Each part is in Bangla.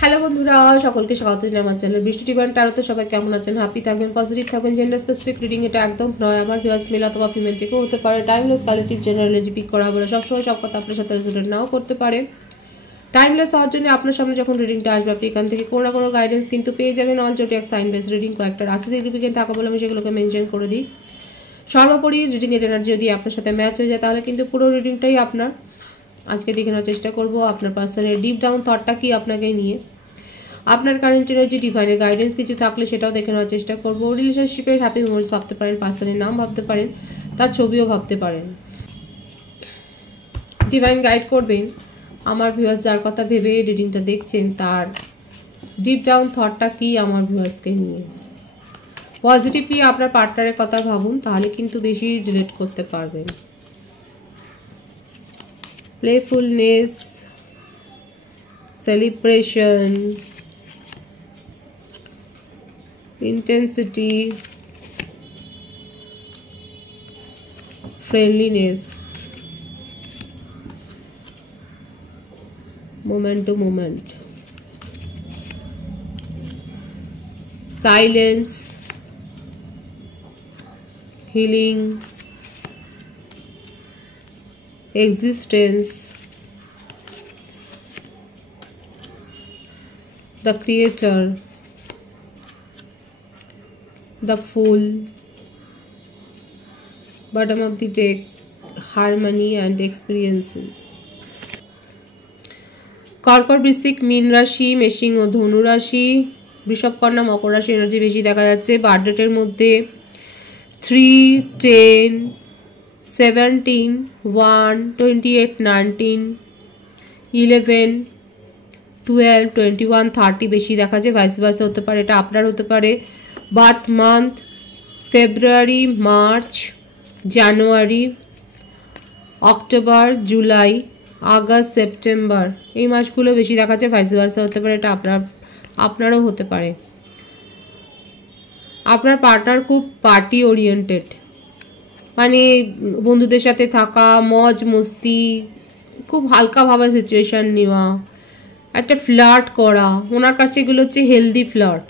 হ্যালো বন্ধুরা, সকলকে স্বাগত জানাই আমার চ্যানেল বৃষ্টি টিভান টারোতে। সবাই কেমন আছেন? হ্যাপি থাকবেন, পজিটিভ থাকবেন। জেন্ডার স্পেসিফিক রিডিং এটা একদম নয়। আমার ভিউয়ার্স মেল অথবা ফিমেল যে কেউ হতে পারে। টাইমলেস কালেক্টিভ জেনারেলজি পিক করা বলে সবসময় সব কথা আপনার সাথে রেজোনেট নাও করতে পারে। টাইমলেস হওয়ার জন্য আপনার সামনে যখন রিডিংটা আসবে আপনি এখান থেকে কোনো না কোনো গাইডেন্স কিন্তু পেয়ে যাবেন। অল জোটিয়াক সাইন বেস রিডিং কয়েকটা রাশি সিগনিফিকেন্ট থাকা বলে আমি সেগুলোকে মেনশন করে দিই। সর্বোপরি রিডিংয়ের এনার্জি যদি আপনার সাথে ম্যাচ হয়ে যায় তাহলে কিন্তু পুরো রিডিংটাই আপনার। আজকে দেখে নেওয়ার চেষ্টা করব আপনার পার্সনের ডিপ ডাউন থটটা কি আপনাকে নিয়ে, আপনার কারেন্ট এনার্জি, ডিভাইনের গাইডেন্স কিছু থাকলে সেটাও দেখে নেওয়ার চেষ্টা করব। রিলেশনশিপের হ্যাপি মোমেন্টস ভাবতে পারেন, পার্সনের নাম ভাবতে পারেন, তার ছবিও ভাবতে পারেন। ডিভাইন গাইড করবেন আমার ভিউয়ার্স যার কথা ভেবে রিডিংটা দেখছেন তার ডিপ ডাউন থটটা কি আমার ভিউয়ার্সকে নিয়ে। পজিটিভলি আপনার পার্টনারের কথা ভাবুন, তাহলে কিন্তু বেশি রিলেট করতে পারবেন। Playfulness, celebration, intensity, friendliness, moment to moment, silence, healing, existence, the creator, the Fool, bottom of the deck, harmony and experiencing. কর্কট, বৃশ্চিক, মীন রাশি, মেষিং ও ধনু রাশি, বৃষভ, কন্যা, মকর রাশি এনার্জি বেশি দেখা যাচ্ছে। বার্থ ডেটের মধ্যে 3, 10, 17, 1, 28, 19, 11, 12, 21, 30 বেশি দেখা যায়। ভাইস ভার্সা হতে পারে, এটা আপনার হতে পারে। বার্থ মান্থ ফেব্রুয়ারি, মার্চ, জানুয়ারি, অক্টোবর, জুলাই, আগস্ট, সেপ্টেম্বর এই মাসগুলো বেশি দেখা যায়। ভাইস ভার্সা হতে পারে, এটা আপনারও হতে পারে। আপনার পার্টনার খুব পার্টি ওরিয়েন্টেড, মানে বন্ধুদের সাথে থাকা, মজ মস্তি, খুব হালকাভাবে সিচুয়েশান নেওয়া, একটা ফ্লার্ট করা, ওনার কাছে এগুলো হচ্ছে হেলদি ফ্লার্ট,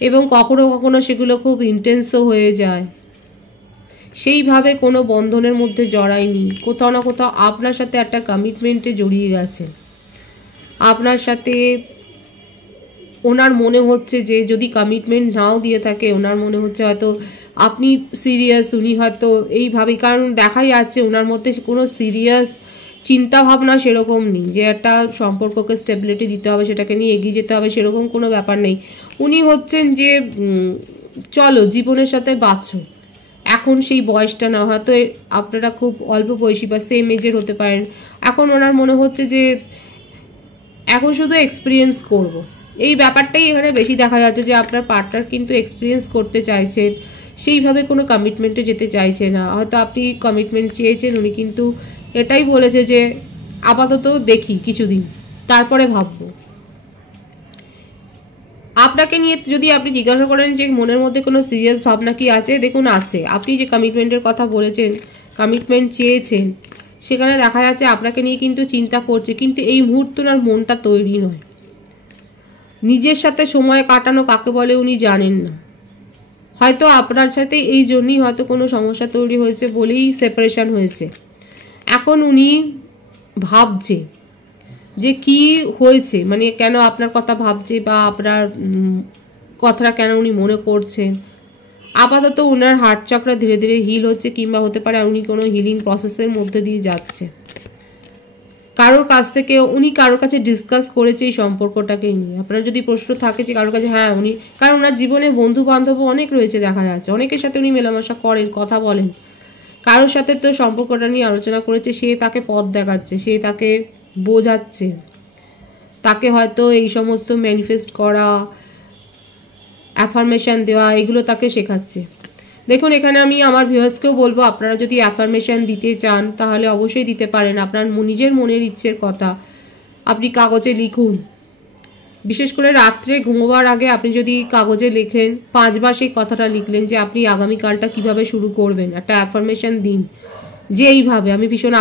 এবং কখনো কখনো সেগুলো খুব ইন্টেন্সও হয়ে যায়। সেইভাবে কোনো বন্ধনের মধ্যে জড়ায়নি, কোথাও না কোথাও আপনার সাথে একটা কমিটমেন্টে জড়িয়ে গেছে। আপনার সাথে ওনার মনে হচ্ছে যে যদি কমিটমেন্ট নাও দিয়ে থাকে, ওনার মনে হচ্ছে হয়তো আপনি সিরিয়াস, উনি হয়তো এইভাবে, কারণ দেখাই যাচ্ছে ওনার মধ্যে কোনো সিরিয়াস চিন্তা ভাবনা সেরকম নেই যে একটা সম্পর্ককে স্টেবিলিটি দিতে হবে, সেটাকে নিয়ে এগিয়ে যেতে হবে, সেরকম কোনো ব্যাপার নেই। উনি হচ্ছেন যে চলো জীবনের সাথে বাঁচো, এখন সেই বয়সটা না, হয়তো আপনারা খুব অল্প বয়সী বা সেম এজের হতে পারেন। এখন ওনার মনে হচ্ছে যে এখন শুধু এক্সপিরিয়েন্স করব, এই ব্যাপারটাই এখানে বেশি দেখা যাচ্ছে যে আপনার পার্টনার কিন্তু এক্সপিরিয়েন্স করতে চাইছেন, সেইভাবে কোনো কমিটমেন্টে যেতে চাইছে না। হয়তো আপনি কমিটমেন্ট চেয়েছেন, উনি কিন্তু এটাই বলেছে যে আপাতত দেখি কিছুদিন, তারপরে ভাববো। আপনাকে নিয়ে যদি আপনি জিজ্ঞাসা করেন যে মনের মধ্যে কোনো সিরিয়াস ভাবনা কি আছে, দেখুন আছে। আপনি যে কমিটমেন্টের কথা বলেছেন, কমিটমেন্ট চেয়েছেন, সেখানে দেখা যাচ্ছে আপনাকে নিয়ে কিন্তু চিন্তা করছে, কিন্তু এই মুহূর্তে ওনার মনটা তৈরি নয়। নিজের সাথে সময় কাটানো কাকে বলে উনি জানেন না। হয়তো আপনার সাথে এই জন্যই হয়তো কোনো সমস্যা তৈরি হয়েছে বলেই সেপারেশন হয়েছে। এখন উনি ভাবছে যে কি হয়েছে, মানে কেন আপনার কথা ভাবছে বা আপনার কথাটা কেন উনি মনে করছেন। আপাতত ওনার হার্ট চক্র ধীরে ধীরে হিল হচ্ছে, কিংবা হতে পারে উনি কোনো হিলিং প্রসেসের মধ্যে দিয়ে যাচ্ছে। কারোর কাছ থেকে উনি কারোর কাছে ডিসকাস করেছে এই সম্পর্কটাকে নিয়ে। আপনার যদি প্রশ্ন থাকে যে কারোর কাছে, হ্যাঁ উনি, কারণ ওনার জীবনে বন্ধু বান্ধব অনেক রয়েছে দেখা যাচ্ছে, অনেকের সাথে উনি মেলামেশা করেন, কথা বলেন। কারোর সাথে তো সম্পর্কটা নিয়ে আলোচনা করেছে, সে তাকে পথ দেখাচ্ছে, সে তাকে বোঝাচ্ছে, তাকে হয়তো এই সমস্ত ম্যানিফেস্ট করা, অ্যাফার্মেশন দেওয়া, এগুলো তাকে শেখাচ্ছে। দেখুন এখানে আমি আমার ভিউয়ার্সকেও বলবো, আপনারা যদি অ্যাফার্মেশন দিতে চান তাহলে অবশ্যই দিতে পারেন। আপনার নিজের মনের ইচ্ছের কথা আপনি কাগজে লিখুন। বিশেষ করে রাত্রে ঘুমোবার আগে আপনি যদি কাগজে লেখেন, 5 বার সেই কথাটা লিখলেন যে আপনি আগামীকালটা কিভাবে শুরু করবেন, একটা অ্যাফার্মেশন দিন যে এইভাবে আমি ভীষণ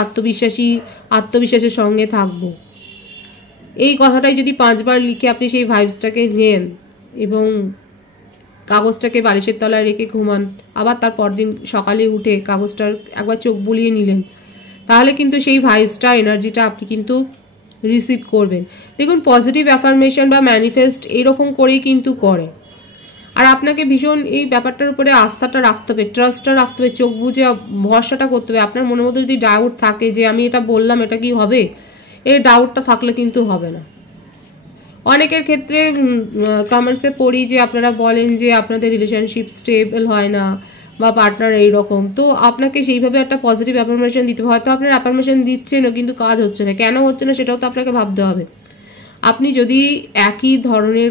আত্মবিশ্বাসের সঙ্গে থাকবো। এই কথাটাই যদি 5 বার লিখে আপনি সেই ভাইবসটাকে নেন এবং কাগজটাকে বালিশের তলায় রেখে ঘুমান, আবার তার পরদিন সকালে উঠে কাগজটার একবার চোখ বুলিয়ে নিলেন, তাহলে কিন্তু সেই ভাইবসটা, এনার্জিটা আপনি কিন্তু রিসিভ করবেন। দেখুন, পজিটিভ অ্যাফার্মেশন বা ম্যানিফেস্ট এরকম করেই কিন্তু করে। আর আপনাকে ভীষণ এই ব্যাপারটার উপরে আস্থাটা রাখতে হবে, ট্রাস্টটা রাখতে হবে, চোখ বুঝে ভরসাটা করতে হবে। আপনার মনের মধ্যে যদি ডাউট থাকে যে আমি এটা বললাম এটা কি হবে, এই ডাউটটা থাকলে কিন্তু হবে না। অনেকের ক্ষেত্রে কমেন্টসে পড়ি যে আপনারা বলেন যে আপনাদের রিলেশনশিপ স্টেবল হয় না বা পার্টনার এইরকম, তো আপনাকে সেইভাবে একটা পজিটিভ অ্যাফার্মেশন দিতে হবে। হয়তো আপনার অ্যাফার্মেশন দিচ্ছেনও কিন্তু কাজ হচ্ছে না, কেন হচ্ছে না সেটাও তো আপনাকে ভাবতে হবে। আপনি যদি একই ধরনের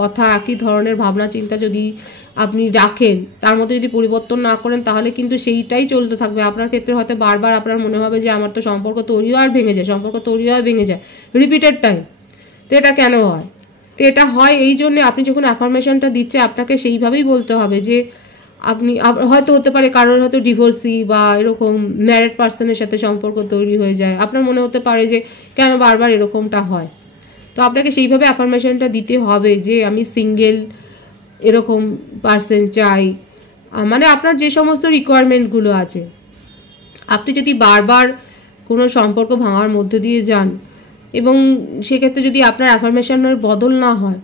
কথা, একই ধরনের ভাবনা চিন্তা যদি আপনি রাখেন, তার মধ্যে যদি পরিবর্তন না করেন, তাহলে কিন্তু সেইটাই চলতে থাকবে। আপনার ক্ষেত্রে হয়তো বারবার আপনার মনে হবে যে আমার তো সম্পর্ক তৈরি হয় আর ভেঙে যায়, সম্পর্ক তৈরি হয় ভেঙে যায়, রিপিটেড টাইম। তো এটা কেন হয়? তো এটা হয় এই জন্যে, আপনি যখন অ্যাফার্মেশনটা দিচ্ছে আপনাকে সেইভাবেই বলতে হবে যে আপনি হয়তো হতে পারে কারোর হয়তো ডিভোর্সি বা এরকম ম্যারিড পার্সনের সাথে সম্পর্ক তৈরি হয়ে যায়, আপনার মনে হতে পারে যে কেন বারবার এরকমটা হয়। তো আপনাকে সেইভাবে অ্যাফার্মেশনটা দিতে হবে যে আমি সিঙ্গেল এরকম পার্সন চাই, মানে আপনার যে সমস্ত রিকোয়ারমেন্টগুলো আছে। আপনি যদি বারবার কোনো সম্পর্ক ভাঙার মধ্য দিয়ে যান এবং সেক্ষেত্রে যদি আপনার অ্যাফার্মেশনের বদল না হয়,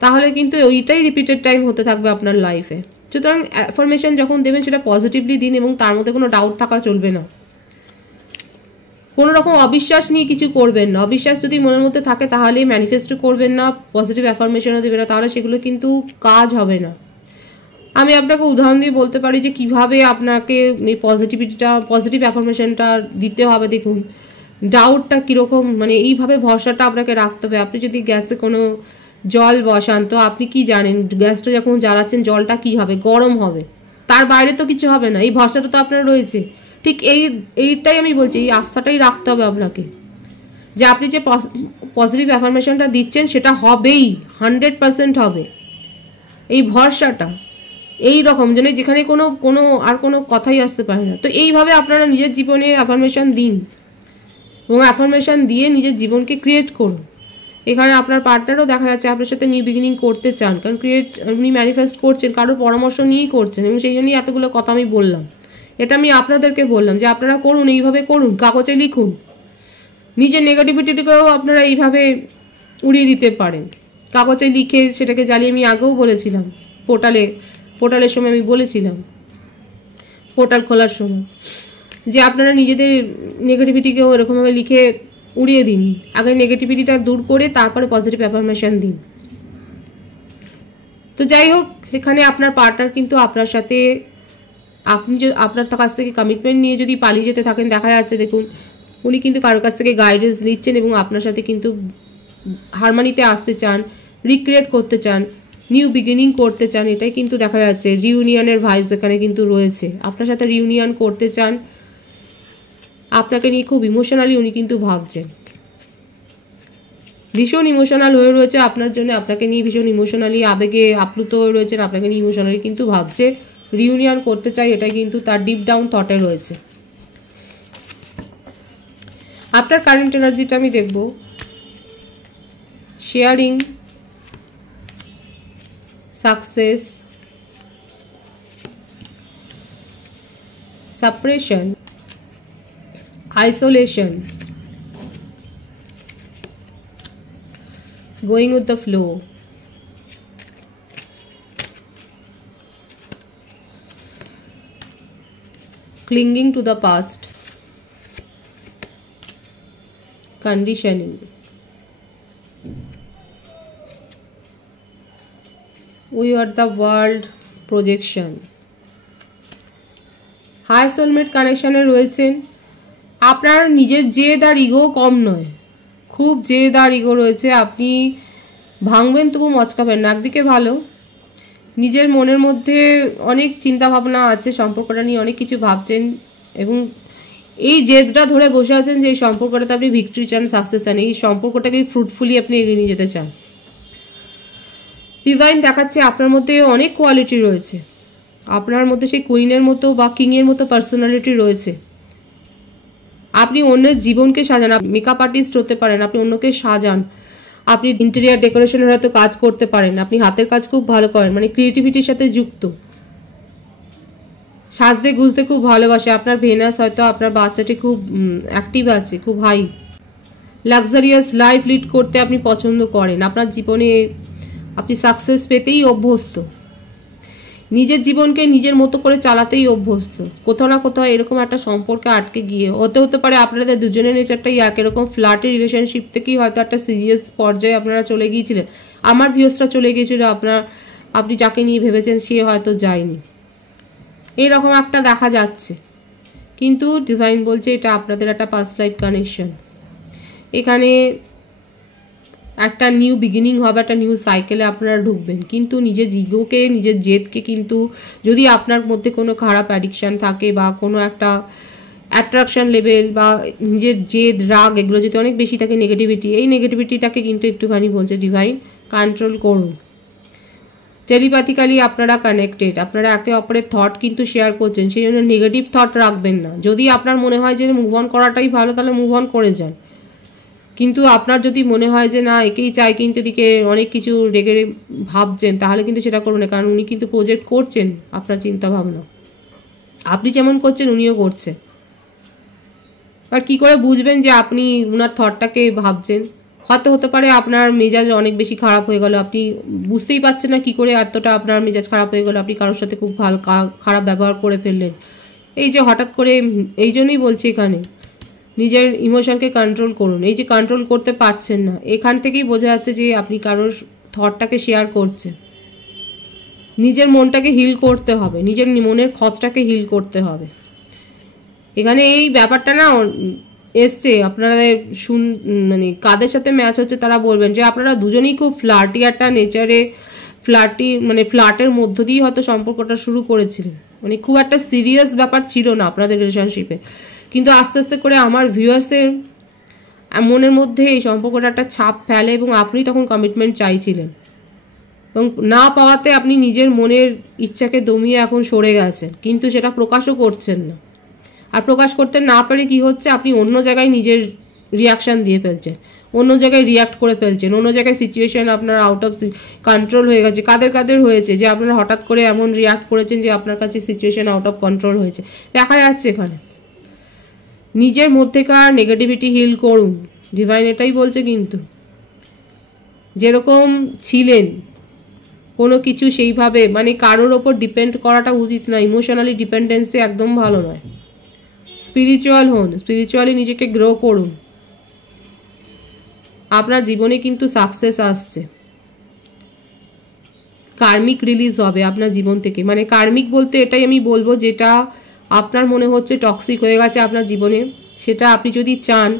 তাহলে কিন্তু ওইটাই রিপিটেড টাইম হতে থাকবে আপনার লাইফে। সুতরাং অ্যাফার্মেশন যখন দেবেন সেটা পজিটিভলি দিন এবং তার মধ্যে কোনো ডাউট থাকা চলবে না। কোনো রকম অবিশ্বাস নিয়ে কিছু করবেন না। অবিশ্বাস যদি মনের মধ্যে থাকে তাহলে ম্যানিফেস্টো করবেন না, পজিটিভ অ্যাফার্মেশনও দেবেন না, তাহলে সেগুলো কিন্তু কাজ হবে না। আমি আপনাকে উদাহরণ দিয়ে বলতে পারি যে কিভাবে আপনাকে এই পজিটিভ অ্যাফার্মেশনটা দিতে হবে। দেখুন, ডাউটটা কীরকম, মানে এইভাবে ভরসাটা আপনাকে রাখতে হবে। আপনি যদি গ্যাসে কোনো জল বসান, তো আপনি কি জানেন গ্যাসটা যখন জ্বালাচ্ছেন জলটা কি হবে? গরম হবে, তার বাইরে তো কিছু হবে না। এই ভরসাটা তো আপনার রয়েছে। ঠিক এইটাই আমি বলছি, এই আস্থাটাই রাখতে হবে আপনাকে যে আপনি যে পজিটিভ অ্যাফার্মেশনটা দিচ্ছেন সেটা হবেই, 100% হবে। এই ভরসাটা এই রকম যেখানে কোনো কথাই আসতে পারে না। তো এইভাবে আপনারা নিজের জীবনে অ্যাফার্মেশন দিন এবং অ্যাফার্মেশন দিয়ে নিজের জীবনকে ক্রিয়েট করুন। এখানে আপনার পার্টনারও দেখা যাচ্ছে আপনার সাথে নিউ বিগিনিং করতে চান, কারণ উনি ম্যানিফেস্ট করছেন, কারোর পরামর্শ নিয়েই করছেন, এবং সেই জন্যই এতগুলো কথা আমি বললাম। এটা আমি আপনাদেরকে বললাম যে আপনারা করুন, এইভাবে করুন, কাগজে লিখুন। নিজের নেগেটিভিটিকেও আপনারা এইভাবে উড়িয়ে দিতে পারেন, কাগজে লিখে সেটাকে জ্বালিয়ে। আমি আগেও বলেছিলাম পোর্টালের সময় আমি বলেছিলাম, পোর্টাল খোলার সময়, যে আপনারা নিজেদের নেগেটিভিটিকেও এরকমভাবে লিখে উড়িয়ে দিন। আগে নেগেটিভিটিটা দূর করে তারপরে পজিটিভ অ্যাফার্মেশন দিন। তো যাই হোক, এখানে আপনার পার্টনার কিন্তু আপনার সাথে, আপনি আপনার কাছ থেকে কমিটমেন্ট নিয়ে যদি পালিয়ে যেতে থাকেন, দেখা যাচ্ছে দেখুন উনি কিন্তু কারোর কাছ থেকে গাইডেন্স নিচ্ছেন এবং আপনার সাথে কিন্তু হারমানিতে আসতে চান, রিক্রিয়েট করতে চান, নিউ বিগিনিং করতে চান। এটাই কিন্তু দেখা যাচ্ছে, রিউনিয়নের ভাইবস এখানে কিন্তু রয়েছে। আপনার সাথে রিউনিয়ন করতে চান, আপনাকে নিয়ে খুব ইমোশনালি উনি কিন্তু ভাবছেন, ভীষণ ইমোশনাল হয়ে রয়েছে আপনার জন্য, আপনাকে নিয়ে ভীষণ ইমোশনালি আবেগে আপ্লুত হয়ে রয়েছেন, আপনাকে নিয়ে ইমোশনালি কিন্তু ভাবছে, রিউনিয়ন করতে চাই, এটাই কিন্তু তার ডিপ ডাউন থটে রয়েছে। আপনার কারেন্ট এনার্জিটা আমি দেখব, sharing, success, suppression, isolation, going with the flow, clinging to the past, conditioning, we are the world, projection, high soulmate connection এ রয়েছেন। আপনার নিজের জেদ আর ইগো কম নয়, খুব জেদ আর ইগো রয়েছে। আপনি ভাঙবেন তবু মচকাবেন না। একদিকে ভালো, নিজের মনের মধ্যে অনেক চিন্তা ভাবনা আছে, সম্পর্কটা নিয়ে অনেক কিছু ভাবছেন এবং এই জেদটা ধরে বসে আছেন যে এই সম্পর্কটাতে আপনি ভিক্টরি চান, সাকসেস চান, এই সম্পর্কটাকে ফ্রুটফুলি আপনি এগিয়ে নিয়ে যেতে চান। ডিভাইন দেখাচ্ছে আপনার মধ্যে অনেক কোয়ালিটি রয়েছে, আপনার মধ্যে সেই কুইনের মতো বা কিংয়ের মতো পার্সোনালিটি রয়েছে। আপনি অন্যের জীবনকে সাজান, মেকআপ আর্টিস্ট হতে পারেন, আপনি অন্যকে সাজান, আপনি ইন্টেরিয়ার ডেকোরেশনের হয়তো কাজ করতে পারেন, আপনি হাতের কাজ খুব ভালো করেন, মানে ক্রিয়েটিভিটির সাথে যুক্ত, সাজতে গুজতে খুব ভালোবাসে। আপনার ভেনাস হয়তো আপনার বাচ্চাটি খুব অ্যাক্টিভ আছে, খুব হাই, লাক্সারিয়াস লাইফ লিড করতে আপনি পছন্দ করেন, আপনার জীবনে আপনি সাকসেস পেতেই অভ্যস্ত, নিজের জীবনকে নিজের মতো করে চালাতেই অভ্যস্ত। কোথাও না কোথাও এরকম একটা সম্পর্কে আটকে গিয়ে হতে পারে আপনাদের দুজনের নেচারটাই এরকম ফ্ল্যাটের রিলেশনশিপ থেকেই হয়তো একটা সিরিয়াস পর্যায়ে আপনারা চলে গিয়েছিলেন। আমার ভিউসটা চলে গিয়েছিল, আপনি যাকে নিয়ে ভেবেছেন সে হয়তো যায়নি, এইরকম একটা দেখা যাচ্ছে। কিন্তু ডিভাইন বলছে এটা আপনাদের একটা পাস্ট লাইফ কানেকশন, এখানে একটা নিউ বিগিনিং হবে, একটা নিউ সাইকেলে আপনারা ঢুকবেন। কিন্তু নিজের ইগোকে, নিজের জেদকে, কিন্তু যদি আপনার মধ্যে কোনো খারাপ অ্যাডিকশান থাকে বা কোনো একটা অ্যাট্রাকশন লেভেল বা নিজের জেদ রাগ এগুলো যদি অনেক বেশি থাকে, নেগেটিভিটি, এই নেগেটিভিটিটাকে কিন্তু একটুখানি বলছে ডিভাইন কন্ট্রোল করুন। টেলিপ্যাথিক্যালি আপনারা কানেক্টেড, আপনারা একে অপরের থট কিন্তু শেয়ার করছেন, সেই জন্য নেগেটিভ থট রাখবেন না। যদি আপনার মনে হয় যে মুভ অন করাটাই ভালো, তাহলে মুভ অন করে যান। কিন্তু আপনার যদি মনে হয় যে না একেই চাই, কিন্তু এদিকে অনেক কিছু রেগে ভাবছেন, তাহলে কিন্তু সেটা করুন না, কারণ উনি কিন্তু প্রজেক্ট করছেন আপনার চিন্তা ভাবনা, আপনি যেমন করছেন উনিও করছে। আর কি করে বুঝবেন যে আপনি উনার থটটাকে ভাবছেন? হয়তো হতে পারে আপনার মেজাজ অনেক বেশি খারাপ হয়ে গেল, আপনি বুঝতেই পারছেন না কি করে এতটা আপনার মেজাজ খারাপ হয়ে গেল, আপনি কারোর সাথে খুব ভালো খারাপ ব্যবহার করে ফেললেন, এই যে হঠাৎ করে। এই জন্যই বলছি এখানে নিজের ইমোশনকে কন্ট্রোল করুন। এই যে কন্ট্রোল করতে পারছেন না, এখান থেকেই বোঝা যাচ্ছে যে আপনি কারোর থটটাকে শেয়ার করছেন। নিজের মনটাকে হিল করতে হবে, নিজের মনের ক্ষতটাকে হিল করতে হবে। এখানে এই ব্যাপারটা না এসছে আপনাদের মানে কাদের সাথে ম্যাচ হচ্ছে তারা বলবেন যে আপনারা দুজনেই খুব ফ্লার্টি একটা নেচারে, ফ্লার্টি মানে ফ্লার্টের মধ্য দিয়ে হয়তো সম্পর্কটা শুরু করেছিলেন, মানে খুব একটা সিরিয়াস ব্যাপার ছিল না আপনাদের রিলেশনশিপে। কিন্তু আস্তে আস্তে করে আমার ভিউয়ার্সের মনের মধ্যে এই সম্পর্কটা একটা ছাপ ফেলে এবং আপনি তখন কমিটমেন্ট চাইছিলেন, এবং না পাওয়াতে আপনি নিজের মনের ইচ্ছাকে দমিয়ে এখন সরে গেছেন, কিন্তু সেটা প্রকাশও করছেন না। আর প্রকাশ করতে না পারে কি হচ্ছে, আপনি অন্য জায়গায় নিজের রিয়াকশান দিয়ে ফেলছেন, অন্য জায়গায় রিয়াক্ট করে ফেলছেন, অন্য জায়গায় সিচুয়েশন আপনার আউট অফ কন্ট্রোল হয়ে গেছে। কাদের হয়েছে যে আপনারা হঠাৎ করে এমন রিয়াক্ট করেছেন যে আপনার কাছে সিচুয়েশন আউট অফ কন্ট্রোল হয়েছে, দেখা যাচ্ছে এখানে। নিজের মধ্যেকার নেগেটিভিটি হিল করুন, ডিভাইন এটাই বলছে। কিন্তু যেরকম ছিলেন কোনো কিছু সেইভাবে মানে কারোর ওপর ডিপেন্ড করাটা উচিত নয়, ইমোশনালি ডিপেন্ডেন্সি একদম ভালো নয়। স্পিরিচুয়াল হন, স্পিরিচুয়ালি নিজেকে গ্রো করুন, আপনার জীবনে কিন্তু সাকসেস আসছে। কার্মিক রিলিজ হবে আপনার জীবন থেকে, মানে কার্মিক বলতে এটাই আমি বলবো যেটা আপনার মনে হচ্ছে টক্সিক হয়ে গেছে আপনার জীবনে, সেটা আপনি যদি চান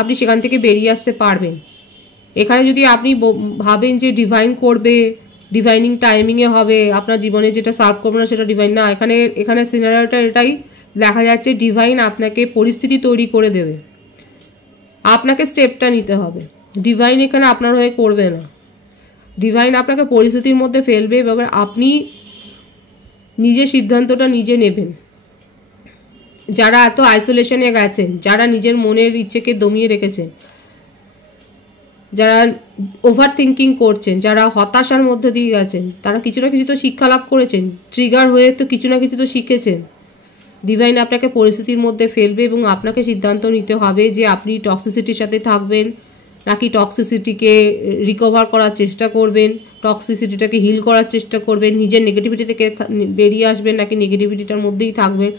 আপনি সেখান থেকে বেরিয়ে আসতে পারবেন। এখানে যদি আপনি ভাবেন যে ডিভাইন করবে, ডিভাইনিং টাইমিংয়ে হবে, আপনার জীবনে যেটা সার্ভ করবে না সেটা ডিভাইন না, এখানে সিনারিওটা এটাই দেখা যাচ্ছে, ডিভাইন আপনাকে পরিস্থিতি তৈরি করে দেবে, আপনাকে স্টেপটা নিতে হবে। ডিভাইন এখানে আপনার হয়ে করবে না, ডিভাইন আপনাকে পরিস্থিতির মধ্যে ফেলবে এবং আপনি নিজের সিদ্ধান্তটা নিজে নেবেন। যারা এত আইসোলেশনে গেছেন, যারা নিজের মনের ইচ্ছেকে দমিয়ে রেখেছেন, যারা ওভার থিঙ্কিং করছেন, যারা হতাশার মধ্যে দিয়ে গেছেন, তারা কিছু না কিছু তো শিক্ষা লাভ করেছেন, ট্রিগার হয়ে তো কিছু না কিছু তো শিখেছেন। ডিভাইন আপনাকে পরিস্থিতির মধ্যে ফেলবে এবং আপনাকে সিদ্ধান্ত নিতে হবে যে আপনি টক্সিসিটির সাথে থাকবেন নাকি টক্সিসিটিকে রিকভার করার চেষ্টা করবেন, টক্সিসিটিটাকে হিল করার চেষ্টা করবেন, নিজের নেগেটিভিটি থেকে বেরিয়ে আসবেন নাকি নেগেটিভিটিটার মধ্যেই থাকবেন।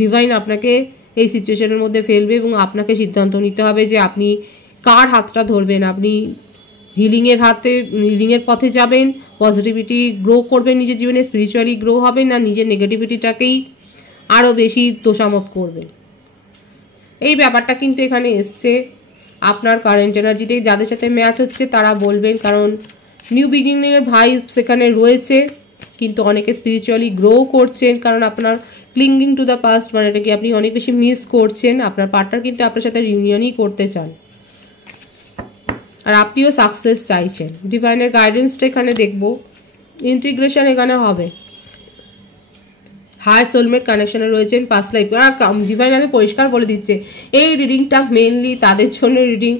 ডিভাইন আপনাকে এই সিচুয়েশনের মধ্যে ফেলবে এবং আপনাকে সিদ্ধান্ত নিতে হবে যে আপনি কার হাতটা ধরবেন। আপনি হিলিংয়ের পথে যাবেন, পজিটিভিটি গ্রো করবেন নিজের জীবনে, স্পিরিচুয়ালি গ্রো হবেন, না নিজের নেগেটিভিটিটাকেই আরও বেশি তোষামত করবেন। এই ব্যাপারটা কিন্তু এখানে এসছে। আপনার কারেন্ট এনার্জিতে যাদের সাথে ম্যাচ হচ্ছে তারা বলবেন, কারণ নিউ বিগিনিংয়ের ভাইব সেখানে রয়েছে, কিন্তু অনেকে স্পিরিচুয়ালি গ্রো করছেন, কারণ আপনার ক্লিঙ্গিং টু দ্য পাস্ট মানে এটা কি আপনি অনেক বেশি মিস করছেন, আপনার পার্টনার কিন্তু আপনার সাথে রিউনিয়নই করতে চান, আর আপনিও সাকসেস চাইছেন। ডিভাইনের গাইডেন্সটা এখানে দেখব, ইন্টিগ্রেশন এখানে হবে, হায়ার সোলমেট কানেকশনে রয়েছেন, পাস্ট লাইফ। আর ডিভাইন আগে পরিষ্কার বলে দিচ্ছে এই রিডিংটা মেনলি তাদের জন্য রিডিং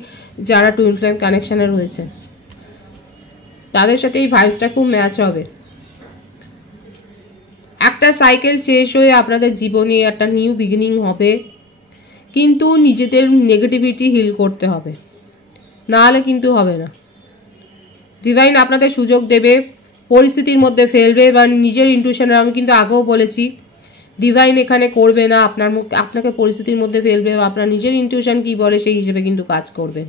যারা টুইন ফ্লেম কানেকশনে রয়েছে, তাদের সাথে এই ভাইবসটা খুব ম্যাচ হবে। একটা সাইকেল শেষ হয়ে আপনাদের জীবনে একটা নিউ বিগিনিং হবে, কিন্তু নিজেদের নেগেটিভিটি হিল করতে হবে, না হলে কিন্তু হবে না। ডিভাইন আপনাদের সুযোগ দেবে, পরিস্থিতির মধ্যে ফেলবে বা নিজের ইনটিউশনের, আমি কিন্তু আগেও বলেছি ডিভাইন এখানে করবে না আপনাকে পরিস্থিতির মধ্যে ফেলবে, বা আপনার নিজের ইনটিউশন কি বলে সেই হিসেবে কিন্তু কাজ করবে।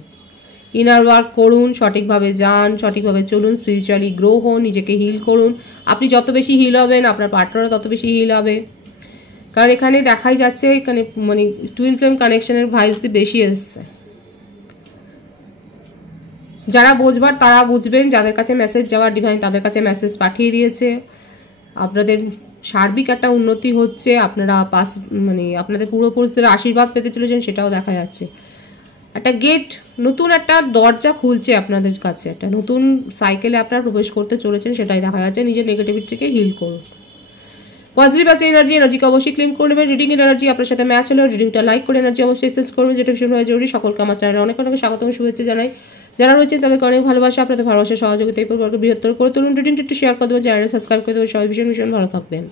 ইনার ওয়ার্ক করুন, সঠিকভাবে যান, সঠিকভাবে চলুন, স্পিরিচুয়ালি গ্রো হন, নিজেকে হিল করুন। আপনি যত বেশি হিল হবেন আপনার পার্টনারও তত বেশি হিল হবে, কারণ এখানে দেখাই যাচ্ছে এখানে মানে টুইন ফ্লেম কানেকশনের ভাইবসই বেশি এসছে। যারা বুঝবার তারা বুঝবেন, যাদের কাছে মেসেজ যাওয়ার ডিভাইন তাদের কাছে মেসেজ পাঠিয়ে দিয়েছে। আপনাদের সার্বিক একটা উন্নতি হচ্ছে, আপনারা মানে আপনাদের পূর্বপুরুষদের আশীর্বাদ পেতে চলেছেন, সেটাও দেখা যাচ্ছে। একটা গেট, নতুন একটা দরজা খুলছে আপনাদের কাছে, একটা নতুন সাইকেলে আপনারা প্রবেশ করতে চলেছেন, সেটাই দেখা যাচ্ছে। নিজের নেগেটিভিটিকে হিল করুন। পজিটিভ আছে এনার্জিকে অবশ্যই ক্লেম করে নেবেন। রিডিং এনার্জি আপনার সাথে ম্যাচ হলে রিডিংটা লাইক করে এনার্জি অবশ্যই এক্সচেঞ্জ করবেন, যেটা ভীষণভাবে জরুরি। সকলকে আমার চ্যানেলে অনেক অনেক স্বাগতম, শুভেচ্ছা জানাই। যারা রয়েছেন তাদেরকে অনেক ভালোবাসা, আপনাদের ভালোবাসা সহযোগিতা এই পরিবারকে বৃহত্তর করে তুলুন। রিডিংটা একটু শেয়ার করে দেবেন, চ্যানেলে সাবস্ক্রাইব করে দেবেন। সবাই ভীষণ ভীষণ ভালো থাকবেন।